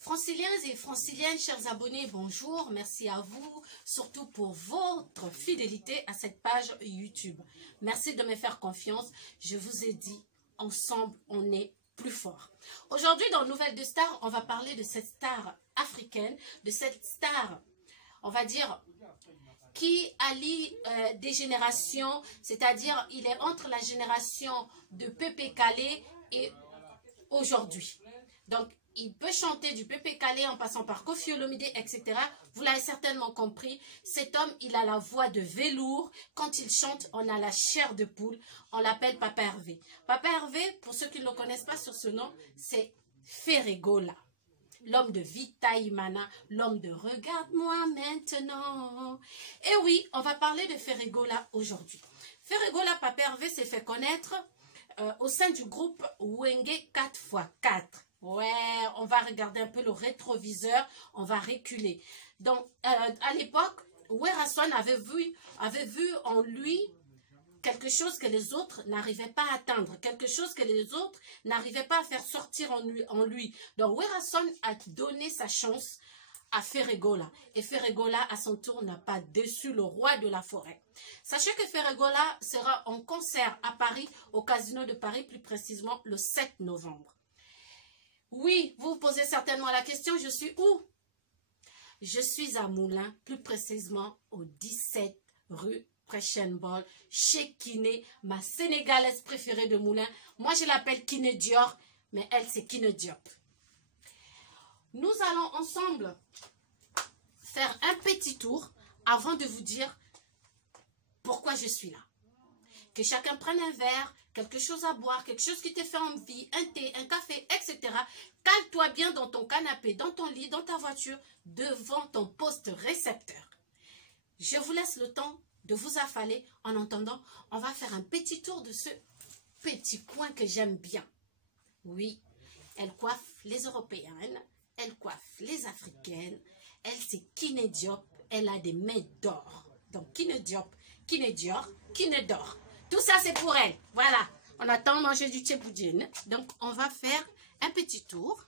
Franciliens et franciliennes, chers abonnés, bonjour, merci à vous, surtout pour votre fidélité à cette page YouTube. Merci de me faire confiance, je vous ai dit, ensemble, on est plus fort. Aujourd'hui, dans Nouvelles de Stars, on va parler de cette star africaine, de cette star, on va dire, qui allie des générations, c'est-à-dire, il est entre la génération de Pépé Calé et aujourd'hui. Donc, il peut chanter du Pépé Calé en passant par Koffi Olomide, etc. Vous l'avez certainement compris. Cet homme, il a la voix de velours. Quand il chante, on a la chair de poule. On l'appelle Papa Hervé. Papa Hervé, pour ceux qui ne le connaissent pas sur ce nom, c'est Ferregola. L'homme de Vita Imana, l'homme de Regarde-moi maintenant. Et oui, on va parler de Ferregola aujourd'hui. Ferregola, Papa Hervé s'est fait connaître au sein du groupe Wenge 4x4. Ouais, on va regarder un peu le rétroviseur, on va reculer. Donc, à l'époque, Werrason avait vu en lui quelque chose que les autres n'arrivaient pas à atteindre, quelque chose que les autres n'arrivaient pas à faire sortir en lui. Donc, Werrason a donné sa chance à Ferregola. Et Ferregola, à son tour, n'a pas déçu le roi de la forêt. Sachez que Ferregola sera en concert à Paris, au Casino de Paris, plus précisément le 7 novembre. Oui, vous vous posez certainement la question, je suis où? Je suis à Moulins, plus précisément au 17 rue Preschenbol, chez Kiné, ma Sénégalaise préférée de Moulins. Moi, je l'appelle Kiné Dior, mais elle, c'est Kiné Diop. Nous allons ensemble faire un petit tour avant de vous dire pourquoi je suis là. Que chacun prenne un verre, quelque chose à boire, quelque chose qui te fait envie, un thé, un café, etc. Cale-toi bien dans ton canapé, dans ton lit, dans ta voiture, devant ton poste récepteur. Je vous laisse le temps de vous affaler. En attendant, on va faire un petit tour de ce petit coin que j'aime bien. Oui, elle coiffe les Européennes, elle coiffe les Africaines. Elle, c'est Kiné Diop. Elle a des mains d'or. Donc, Kiné Diop, Kiné Dior, Kiné d'or. Tout ça, c'est pour elle. Voilà. On attend de manger du tchèboudine. Donc, on va faire un petit tour.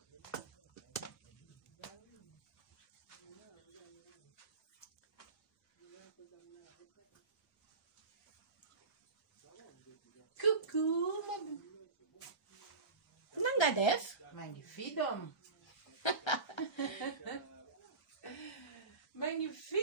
Coucou, mon... Nangadef. Magnifique, homme. Magnifique.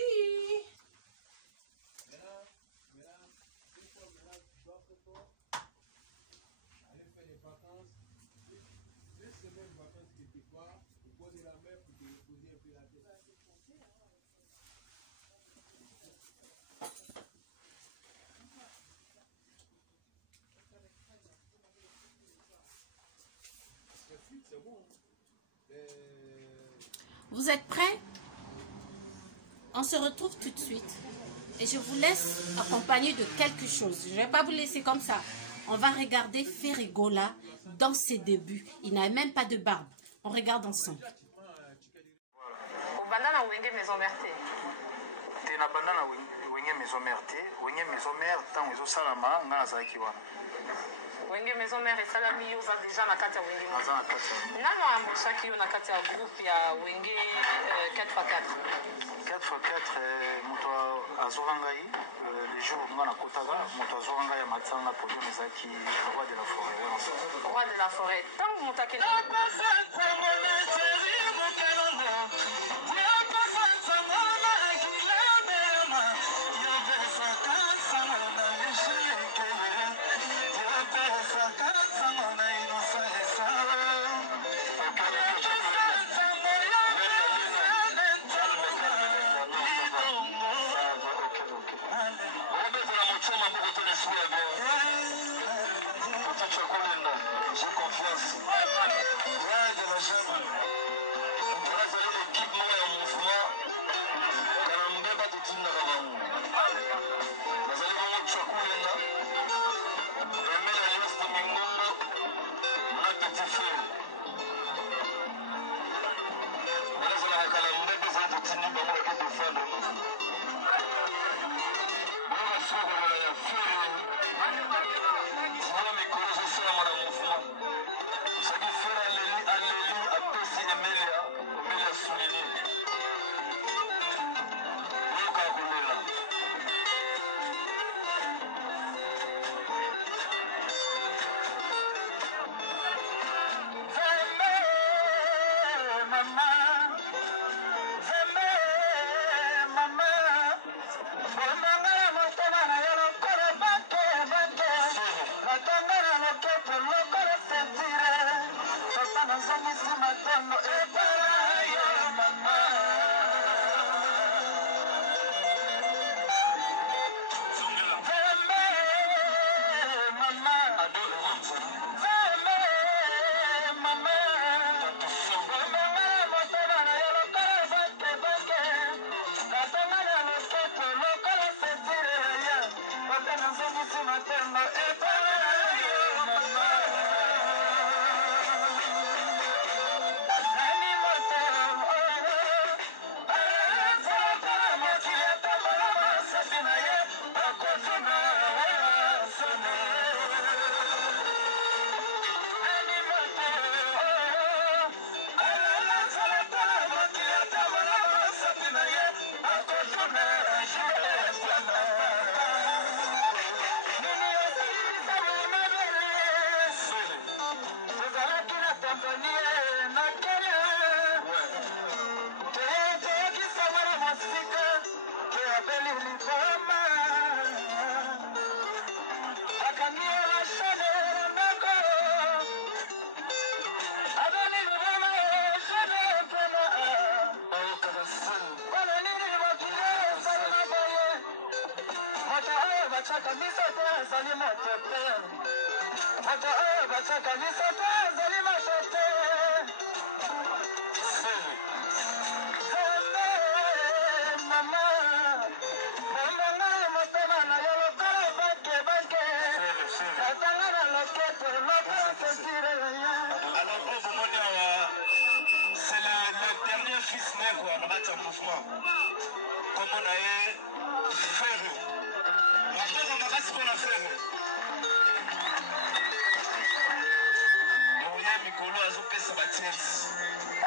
Vous êtes prêts? On se retrouve tout de suite. Et je vous laisse accompagner de quelque chose. Je ne vais pas vous laisser comme ça. On va regarder Ferregola dans ses débuts. Il n'a même pas de barbe. On regarde ensemble. Wenge maison mère esalami yo za déjà na kati ya Wenge nano ambosaki yo na kati ya groupe ya Wenge 4x4 moto azorangai les jours ngana kotaga moto azorangai ya matanga podium ezaki roi de la forêt roi de la forêt tant moto akena j'ai confiance. Ouais, de la jambe. L'équipe moi en mouvement. Quand on me bat de Tina Ravan. Vous allez voir Chakulenga. Remets la liste de Mingongo. Ma petite fille. Voilà, vous allez quand on me bat de Tina Ravan. On va défendre le mouvement. On va faire la fille. Voilà mes collègues aussi à mon mouvement. Ça dit faire alléluia, apesi Emelia.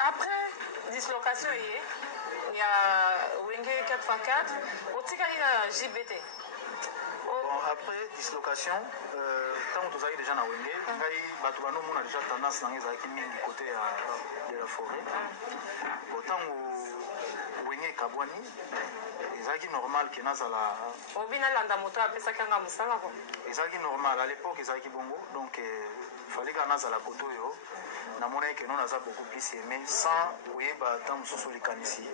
Après dislocation, il y a Wenge 4x4, au Tikali JBT. Bon, après dislocation, tant que vous avez déjà na Wenge, on a déjà tendance à aller côté de la forêt. Autant que Wenge Kabwani, c'est normal que nous c'est normal à l'époque c'est bongo donc il fallait que nous la koto yo na mona que nous avons beaucoup plus aimé sans oyeba tant mususu likanisi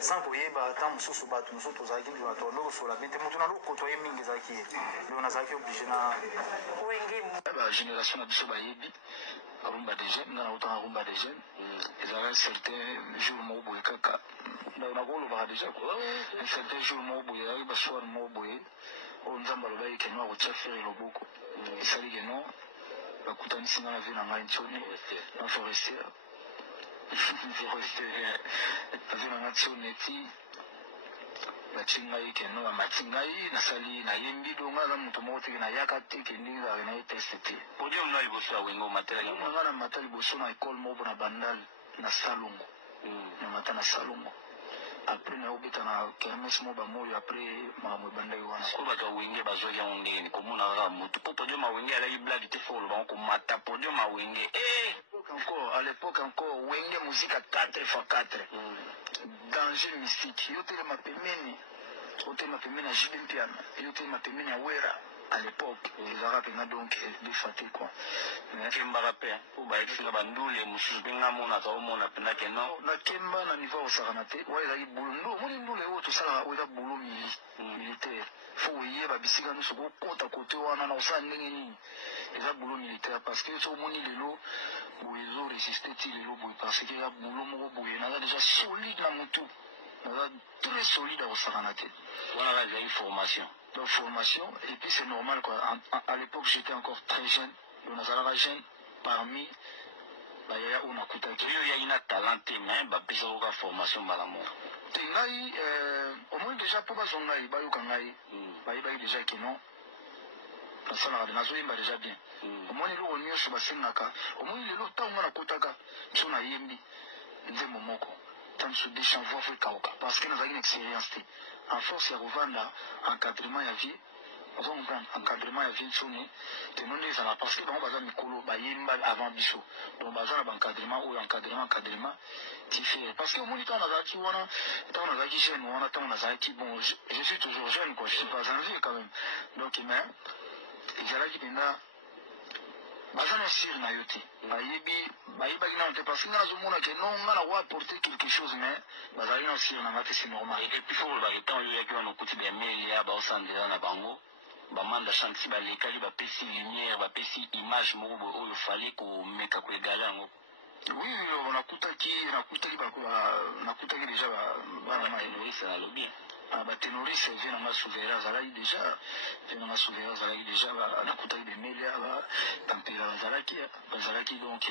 sans oyeba tant mususu batu mususu tozaki ndi bato no so la bete mutu na lo koto ye mingi zaki le on azaki obligé na la génération na biso bayebi rumba des jeunes na autant rumba des jeunes ils avaient certains jours mo boye kaka na golo ba déjà quoi un certain jour mo boye ay ba soir mo boye on nzamba lo baye kenwa ko tchaferi loboko isali keno bakutanisi nga na vie na ngai ntioni na forestière avi na nga ntioni eti batie ngai keno bamati ngai nasali nayembi do nga na moto moko teke nayaka te ke ndenge ezalaki naye teste te podium na liboso ya wengo matela nga na mata liboso na ekole moko na bandal na salongo na mata na salongo après na obeta na kermesse mo bamoyo après makambo ebandaki wana oyo bato ya wenge bazwaki yango ndenge komona kaka motu mpo podium ya wenge alaki blage te fo olobango komata podium ya wenge encore à l'époque encore wenge muzika 4x4 danger mystique yo telema pembeni otelema pembeni ya jibe mpiana yo telema pembeni ya wera à l'époque ezalaka mpenza donc defate quoi nakembaka mpe po bayekisinga bandule mosusu mpe nga monaka omona mpenza ke non nakemba na niveau osakana te oyo ezalaki bulo omoni ndule oyo tosalaka oyo eza bulo militaire fo oyeba bisika nyonso kokota kote wana na kosala ndenge nini eza bulo militaire parce que so omoni lelo boye ezoresiste ti lelo boye parce que eza bulo moko boye naza déjà solide na motu naza très solide à kosakana te wana kaka ezalaki formation. Donc formation, et puis c'est normal quoi. À l'époque j'étais encore très jeune, on a jeune parmi Bayaya on a coûté. Il y a une talenté mais bah puis ça formation malamo. Tengai au moins déjà pour pas son ngai bayo kangai bayi déjà qui non. Ça na nazo yimba déjà bien. Au moins le onyo so basengaka. Au moins le temps on a kotaka so na yembi nzembo moko. Tant se déchanvoir fait kauka parce que nous avons une expérience. En force ya kovanda encadrement ya vie encadrement ya Vinsone tenonde ezala parce que bango baza mikolo bayemba avant biso donc baza na baencadrement oyo encadrement différé parce que omoni ntango nazalaki wana ntango nazalaki jeune wana ntango nazalaki bon je suis toujours jeune quoi, je suis pas en vie quand même donc mais ezalaki mpenza baza na sire na yo te bayebaki nano te parce que nga nazomona ke non nga na koapporter quelque chose mais bazalaki na sire na nga te c'est normal et puis fo kolobaka ntango oyo yaki wana okuti bamelia baosandela na bango bamanda chanti balekaki bapesi lumière bapesi image moko boye oyo fale komeka koegale yango oui nakutaki déjà bana maenorise nalobi baténoriste vie nanga souverain azalaki déjà nakutaki bemelia batampela bazalaki donc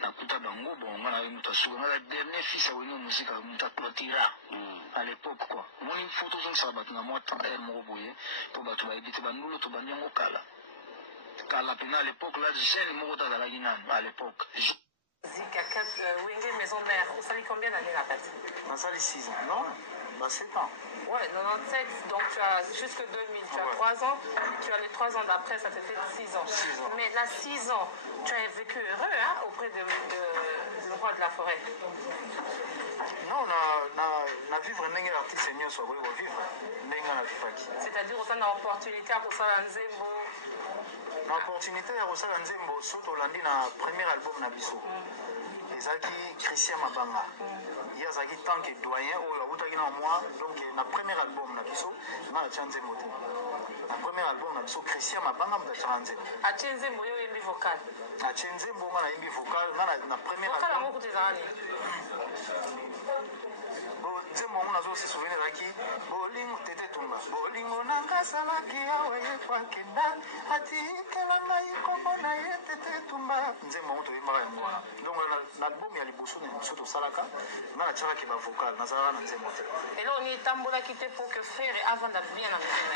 nakuta bango bon nga naye moto asuka nga dernier fils aweni musika moto aclotira à l'époque quoi omoni fo tozongisaka bato na mwa temps aire moko boye mpo bato bayebi te bandulu tobandi yango kala mpena à l'époque là jeune moko to azalaki nano à l'époque Wenge Maison Mère, vous savez combien d'années la fête? Ça les 6 ans, non? 7 ans. Ouais, 97, donc tu as jusque 2000, tu as 3 ans, tu as les 3 ans d'après, ça te fait 6 ans. 6 ans. Mais là, 6 ans, tu as vécu heureux hein, auprès de le roi de la forêt. Non, na vivre ndenge l'artiste nyonso akoki kovivre ndenge na vivaki. C'est-à-dire oza na opportunité ya kosala nzembo. Na opportunité ya kosala nzembo so tolandi na premier album na biso ezalaki Christian Mabanga ye azalaki tant que doyen oyo awutaki na moi donc na premier album na biso nga natya nzembo te na premier album na biso Christian Mabanga moto atyaka nzembo atie nzembo yo oyembi vocal atie nzembo nga nayembi vocal nga na premier vocal yango kuta ezala nini nzembo yango nazosi souvenir ezalaki bolingo tete tumba bolingo nanga asalaki awa ye kwakenda atikela ngai kombo na ye tete tumba nzembo yango toyembaka yango wana donc na album ya liboso na biso tosalaka nga natyakaki bavocal nazalaka na nzembo te elo oni etambolaki te po que frère avanda bien na maison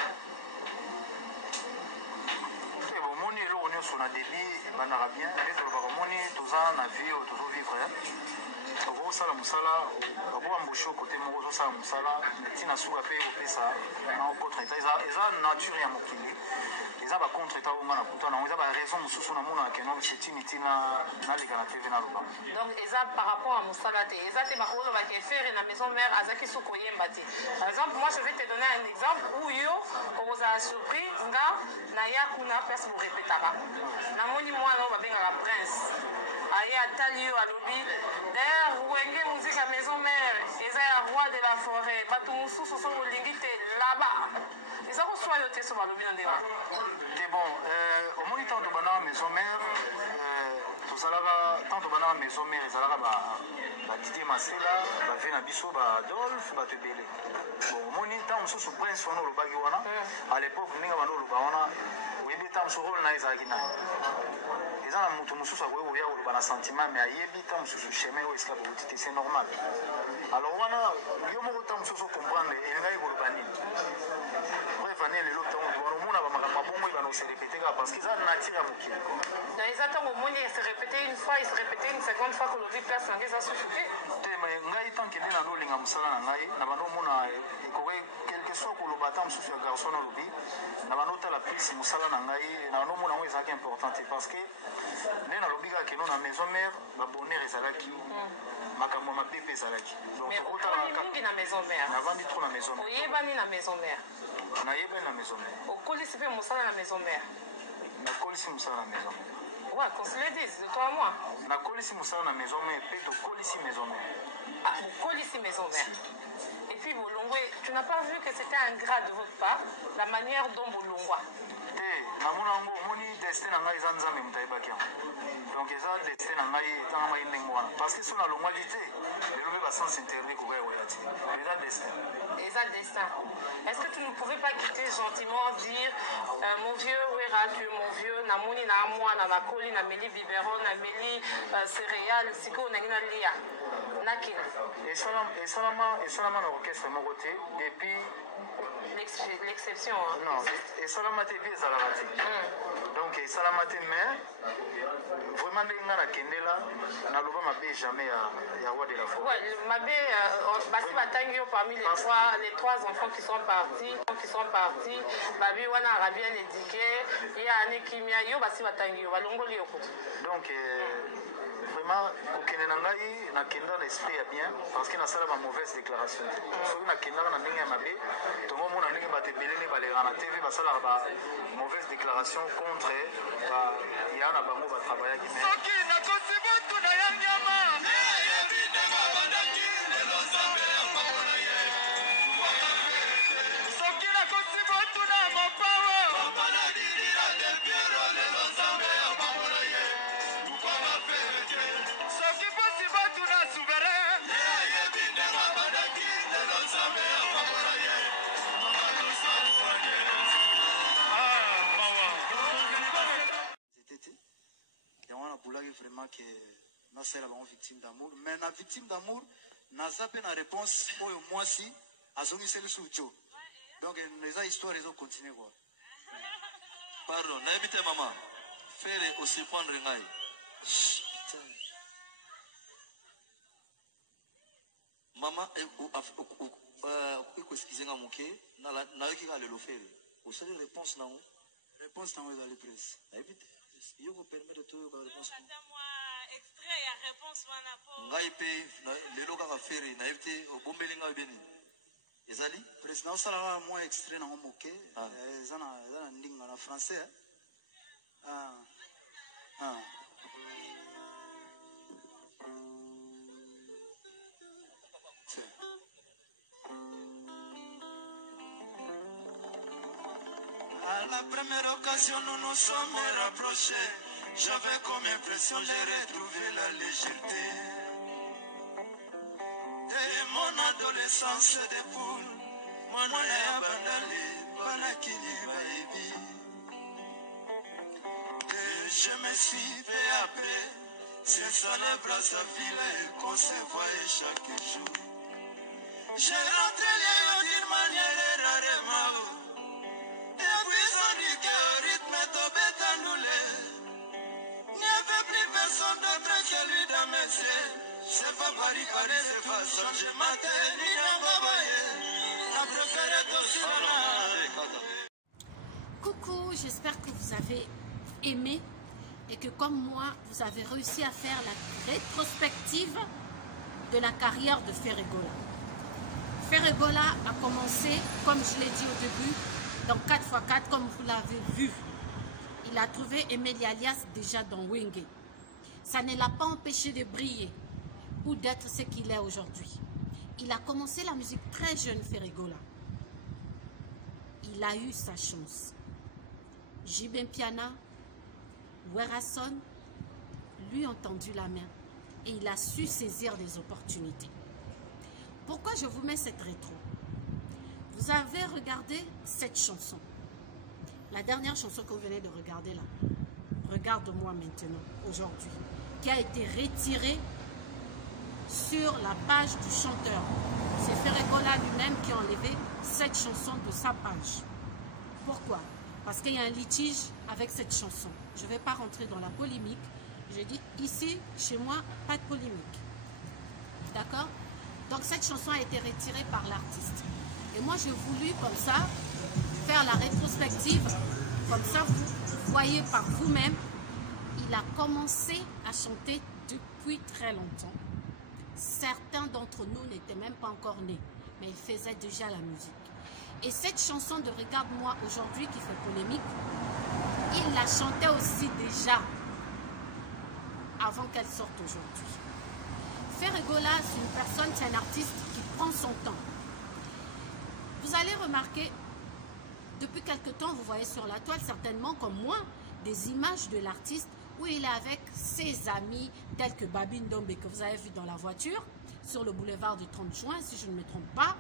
te bomoni eloko nyonso na débit ebandaka bien nde tolobaka omoni toza na vie oyo tozovivre okosala mosala okobambushe kote moko ozosala mosala ntina suka mpe opesa na contre état eza nature ya mokili eza bacontre état onga na kuta nango eza baraison mosusu namonaka keno chetini ntina naleka na tv naloba donc eza par rapport à mosala te eza te bakolobaka efere na maison mère azaki suki koyemba te par exemple moi je vais te donner un exemple où yo okozala surpris nga naya kuna place borepetaka namoni mwana oyo babengaka prince aye atali yo alobi d'ailleurs wenge musique ya maison mère eza ya roi de la forêt bato mosusu so olingi te laba eza koswa yo te so balobi na ndenge te bon omoni ntango tobandaka maison mère tozalaka ntango tobandaka maison mère ezalaka badidie masela bave na biso baadolphe bato ebele bon omoni ntango mosusu prince wana olobaki wana à l'époque ndenge banda oloba wana oyebi ntango mosusu role na ezalaki nani eza na moto mosusu akoki koya koloba na sentiment mais ayebi ntango mosusu chemin oyo esika bouti te c'est normal alors wana yo moko ntango mosusu ocomprendre elingaki koloba nini bref ane lelo ntango omona bamakambo abongo ebana ose répété kaka parce que eza nature ya mokili eza ntango omoni ese répété une fois ese répété une seconde fois kolobi place nange eza susu te mais ngai tanke nde nando olinga mosala na ngai na bando omona ekoki quelque soit koloba ata mosusu ya garçon alobi na bando otala plus mosala na ngai na bando omona yango ezalaki important te parce que nde nalobi kaka keno na maison mère babonheur ezalaki makambo ya mabe mpe ezalaki mingi na maison mère navandi trop na maison mère oyebani na maison mère nayebani na maison mère okolisi mpe mosala na maison mère nakolisi mosala na maison mère ouais qu'on se le dise de toi à moi nakolisi mosala na maison mère mpe tokolisi maison mère okolisi maison mère et puis bolongwe tu n'as pas vu que c'était un gras de votre part la manière dont bolongwa te namona yango omoni destin na ngai eza nzambe moto ayebaki yango donc eza destin na ngai etangamaki ndenge wana parce que so nalongwaki te lelo mpe basens interdit koka ekoya te eza destin eza destin est-ce que tu ne pouvais pas quitter gentiment dire mon vieux wera tu mon vieux namoni na mwana nakoli nameli biberon nameli céréale sikoyo nangi nalia esalama na orchestre moko te depuis l'exception. non esalama te epi ezalaka te donc esalama te mais vraiment ndenge nga nakendela naloba mabe jamais ya roi de la forêt. Mabe basi batangi yo parmi les trois enfants qui sont partis babi wana a bien éduqué ya ani kimia yo basi batangi yo balongoli yo ko donc vraiment kokende na ngai nakenda na esprit ya bien parce que nasala ba mauvaise déclaration soki nakendaka na ndenge ya mabe tongomona ndenge bato ebele nde balekaka na tv basalaka ba mauvaise déclaration contre ya na bango batravaillaki me soki nakosi butu na ya nyama nayebi ndenge abandaki lelo nzambe apakola ye soki nakosi butu na mopawa opanadilila depiero lelo nzambe apakola ye tukwanga ferete soki posi batu na souverain nayebi ndenge abandaki lelo nzambe apakola ye yango nabulaki vraiment ke nasala bango victime d'amour mais na victime d'amour naza mpe na réponse oyo mwasi azongiseli su jo donc eza histoire ezocontinue quoi. Pardon, nayebi te mama fere osurprendre ngai mama ekoeskize nga moke nayoki ka lelo fere osali réponse nango ezali presse nayebi te yo kopermettre toyoka réponse extrait ya réponse wana po ngai mpe lelo kaka fere nayebi te obombeli ngai beni ezali presse naosalaka mwa extrait nango moke eza na ndinga na français À la première occasion, nous nous sommes rapprochés. J'avais comme impression de retrouver la légèreté. Et mon adolescence de poule, mon aya bandali, banakini baby. Et je me suis fait après, c'est ça les bras à filer et qu'on se voyait chaque jour. J'ai rentré d'une manière rarement. Et puis on dit que le rythme est tombé annulé. Il n'y avait plus personne d'autre que lui dans mes yeux. C'est pas barricadé de façon, je m'atteigne à babaye. La préférée de Coucou, j'espère que vous avez aimé et que comme moi, vous avez réussi à faire la rétrospective de la carrière de Ferregola. Ferregola a commencé, comme je l'ai dit au début, dans 4x4, comme vous l'avez vu. Il a trouvé Emeli Alias déjà dans Wenge. Ça ne l'a pas empêché de briller ou d'être ce qu'il est aujourd'hui. Il a commencé la musique très jeune, Ferregola. Il a eu sa chance. Jibin Piana, Werason, lui ont tendu la main et il a su saisir des opportunités. Pourquoi je vous mets cette rétro? Vous avez regardé cette chanson, la dernière chanson que vous venez de regarder là, Regarde-moi maintenant, aujourd'hui, qui a été retirée sur la page du chanteur. C'est Ferregola lui-même qui a enlevé cette chanson de sa page. Pourquoi? Parce qu'il y a un litige avec cette chanson. Je ne vais pas rentrer dans la polémique. Je dis ici, chez moi, pas de polémique. D'accord? Donc cette chanson a été retirée par l'artiste. Et moi, j'ai voulu, comme ça, faire la rétrospective. Comme ça, vous voyez par vous-même, il a commencé à chanter depuis très longtemps. Certains d'entre nous n'étaient même pas encore nés, mais il faisait déjà la musique. Et cette chanson de Regarde-moi aujourd'hui qui fait polémique, il la chantait aussi déjà avant qu'elle sorte aujourd'hui. Ferregola, c'est une personne, c'est un artiste qui prend son temps. Vous allez remarquer, depuis quelque temps, vous voyez sur la toile, certainement comme moi, des images de l'artiste où il est avec ses amis, tels que Babi Ndombe, que vous avez vu dans la voiture, sur le boulevard du 30 juin, si je ne me trompe pas.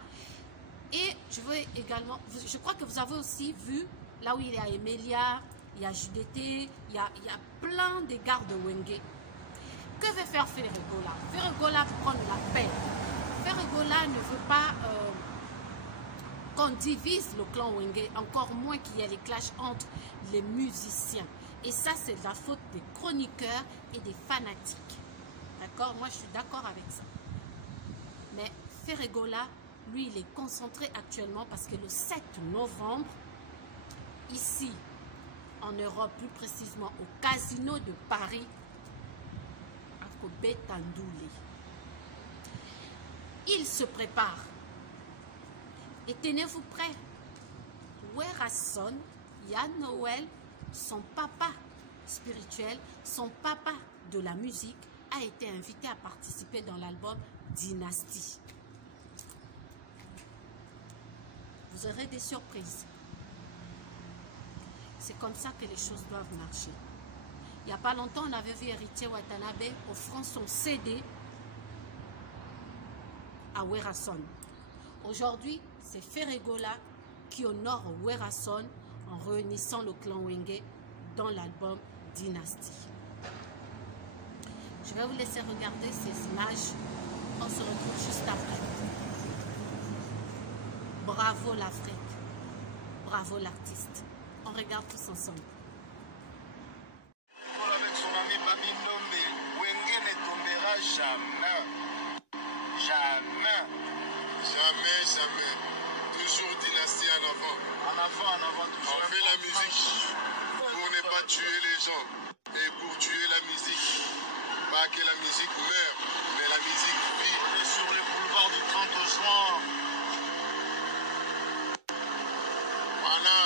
Et je veux également, je crois que vous avez aussi vu, là où il y a Emelia, il y a Judété, il y a plein de gars de Wenge. Que veut faire Ferregola? Ferregola prend la paix. Ferregola ne veut pas qu'on divise le clan Wenge, encore moins qu'il y ait les clashs entre les musiciens. Et ça, c'est de la faute des chroniqueurs et des fanatiques. D'accord? Moi, je suis d'accord avec ça. Mais Ferregola, lui, il est concentré actuellement parce que le 7 novembre, ici, en Europe, plus précisément au Casino de Paris, à Kobetandoulé, il se prépare. Et tenez-vous prêts. Werason, Yann Noël, son papa spirituel, son papa de la musique, a été invité à participer dans l'album Dynastie. Vous aurez des surprises. C'est comme ça que les choses doivent marcher. Il n'y a pas longtemps, on avait vu Héritier Watanabe offrant son CD à Werason. Aujourd'hui, c'est Ferregola qui honore Werason en réunissant le clan Wenge dans l'album Dynastie. Je vais vous laisser regarder ces images. On se retrouve juste après. Bravo l'Afrique. Bravo l'artiste. On regarde tous ensemble. Avec son ami Babi Ndombe, Wenge ne tombera jamais. Jamais. Jamais, jamais. Toujours Dynastie en avant. En avant, en avant. Toujours. On fait la musique pour ne pas tuer les gens. Et pour tuer la musique. Pas que la musique meure, mais la musique vit. On est sur les boulevards du 30 juin. Voilà.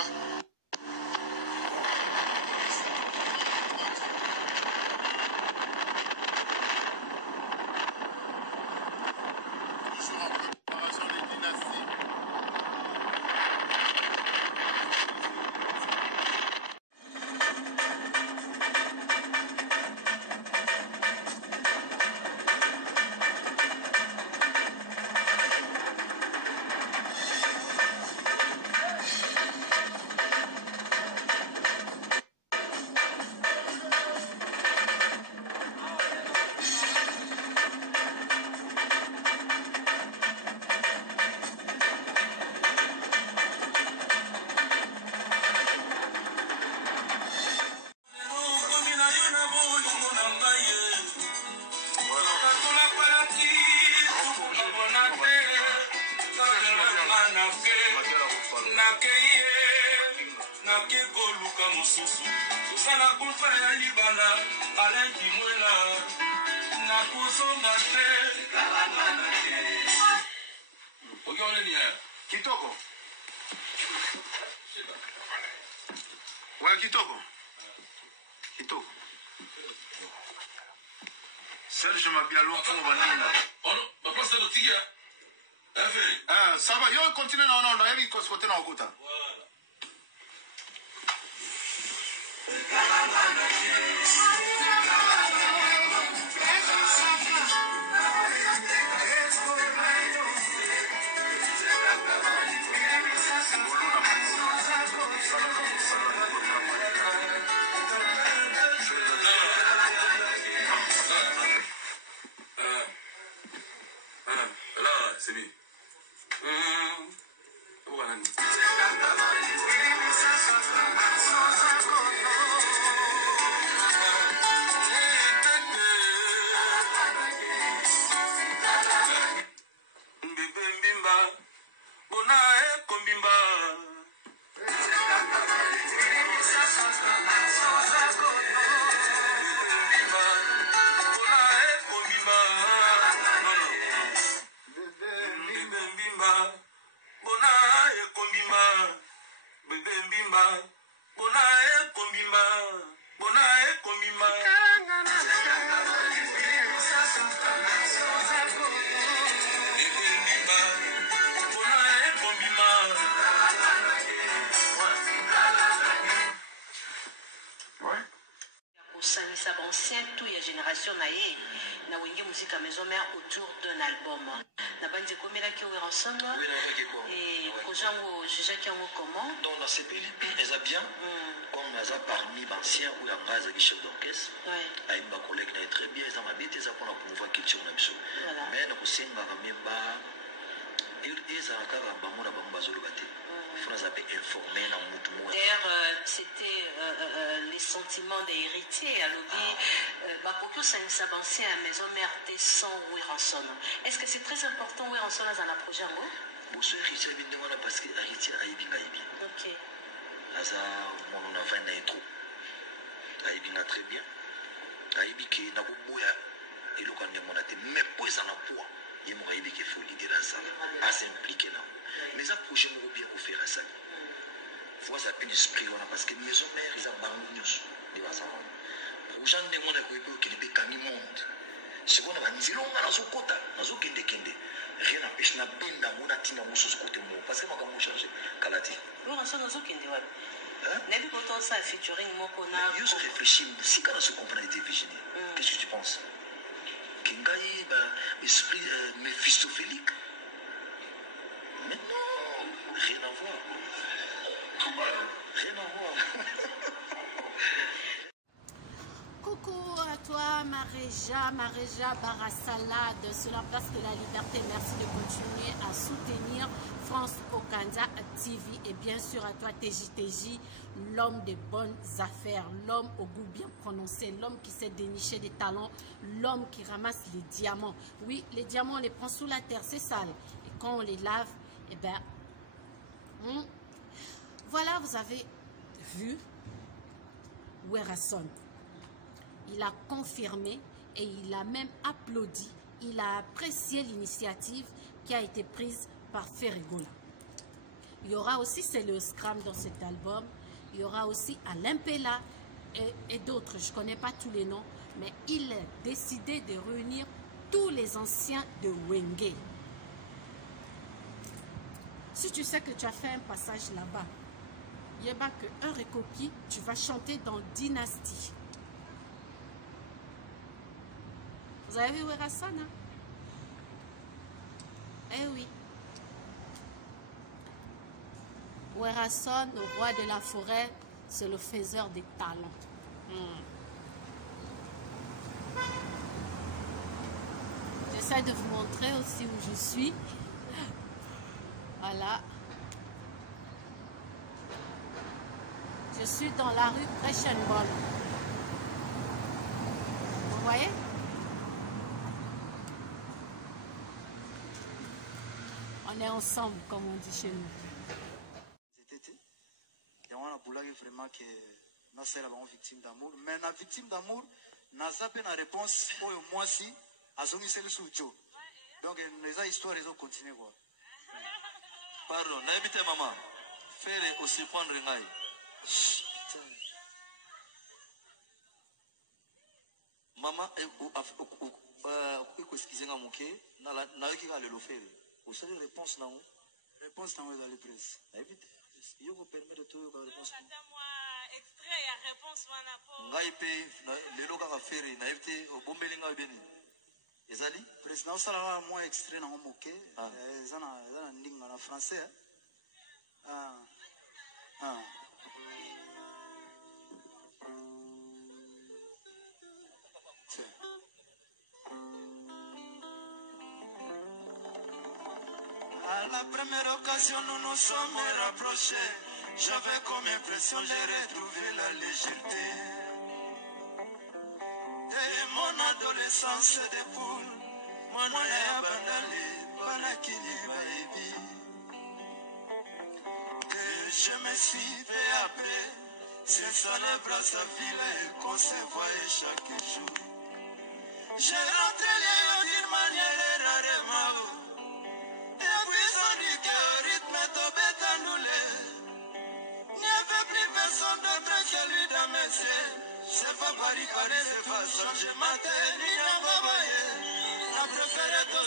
Kitoko. Ouais, Kitoko. Kitoko. Serge Mabialo pour Vanina. Oh non, la place de Tigia. Ah, ça va, yo, continue, non, non, non, il y a côté dans le côté. Voilà. Là, c'est bien. Voilà. Ça ancien tout il y a génération naïe na wenge musique à maison mère autour d'un album na bandi komela qui est ensemble et projet où juge qui en comment donc dans ces pays ils a bien comme naza parmi anciens ou yanga za chef d'orchestre ay ba collègue na très bien ils ont habité ça pour la promouvoir culture na biso mais na kusenga ka memba D'ailleurs, c'était les sentiments des héritiers à l'objet. Bakoko Sanissa Bansi à maison mère sans Wiranson. Est-ce que c'est très important Wiranson dans un projet en haut? Bosso héritier bindemana parce que héritier aïbinga ibi. Ok. Aza mon a 20 ans trop. Aïbinga très bien. Aïbi qui n'a pas boya et le quand mon a été mais pour ça n'a pas. Il m'a aïbi qui faut l'idée là ça à s'impliquer là. Mais ça projet m'a bien offert à ça. Faut ça un esprit on a parce que maison mère ils a bangounyos de basa. Projet de mon a ko qui le kami monde. Si on a nzilonga na zokota na zokende kende. Rien n'empêche na benda mon atina mon sous côté mo parce que ma gamme changer kalati. Oui, on s'en zokende wa. N'avez pas autant ça featuring mon kona. Je réfléchis si quand on se comprend était Virginie. Qu'est-ce que tu penses? Kingai ba esprit méphistophilique. Mais non, rien à voir. Rien à voir. Coucou à toi Maréja Barasalade sur la place de la Liberté. Merci de continuer à soutenir France Okanda TV et bien sûr à toi TJTJ, l'homme des bonnes affaires, l'homme au goût bien prononcé, l'homme qui sait dénicher des talents, l'homme qui ramasse les diamants. Oui, les diamants on les prend sous la terre, c'est sale. Et quand on les lave, eh ben, voilà, vous avez vu Werason. Il a confirmé et il a même applaudi, il a apprécié l'initiative qui a été prise par Ferrigola. Il y aura aussi, c'est le Scram dans cet album, il y aura aussi Alain Pella et d'autres, je ne connais pas tous les noms, mais il a décidé de réunir tous les anciens de Wenge. Si tu sais que tu as fait un passage là-bas, il n'y a pas qu'un recopi, tu vas chanter dans Dynastie. Vous avez vu Werason, hein? Eh oui. Werason, le roi de la forêt, c'est le faiseur des talents. J'essaie de vous montrer aussi où je suis. Voilà. Je suis dans la rue Brechenbol. Vous voyez? On est ensemble, comme on dit chez nous. Il y a vraiment que nous sommes victimes d'amour. Mais la victime d'amour, nous avons une réponse pour moi si, à son isel soucho. Donc, les histoires, ils ont continué. Pardon, n'habitez maman. Fais aussi prendre un aïe. Maman, excusez-moi, le faire. Vous savez la réponse non? Réponse non dans les prises. Évite. Je vous permets de trouver la réponse. Extrait ya réponse wana po. Ngai pe lelo kaka faire na évite obombeli ngai beni. Ezali? Président sala moi extrait na moke. Zana ndinga na français. À la première occasion, nous nous sommes rapprochés. J'avais comme impression de retrouver la légèreté. Et mon adolescence de poule, mon noyau bandali, banakini baby. Et je me suis fait après, c'est ça le bras sa ville et qu'on se voyait chaque jour. J'ai rentré les d'une manière rarement. C'est pas Paris, c'est pas changer ma tête, ni la babaye. La préférée de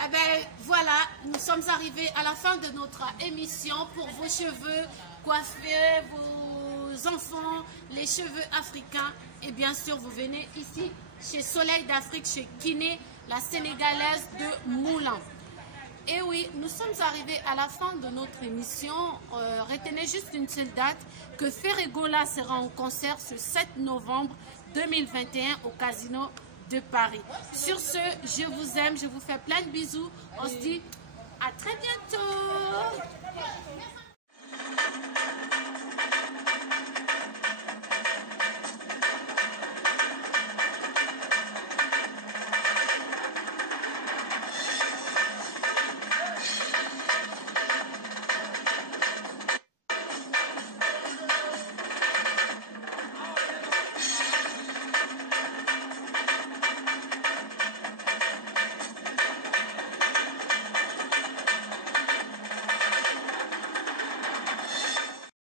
Eh ben voilà, nous sommes arrivés à la fin de notre émission. Pour vos cheveux coiffés, vos enfants, les cheveux africains. Et bien sûr, vous venez ici chez Soleil d'Afrique, chez Kiné, la sénégalaise de Moulin. Et oui, nous sommes arrivés à la fin de notre émission. Retenez juste une seule date, que Ferregola sera en concert ce 7 novembre 2021 au Casino de Paris. Sur ce, je vous aime, je vous fais plein de bisous. On se dit à très bientôt.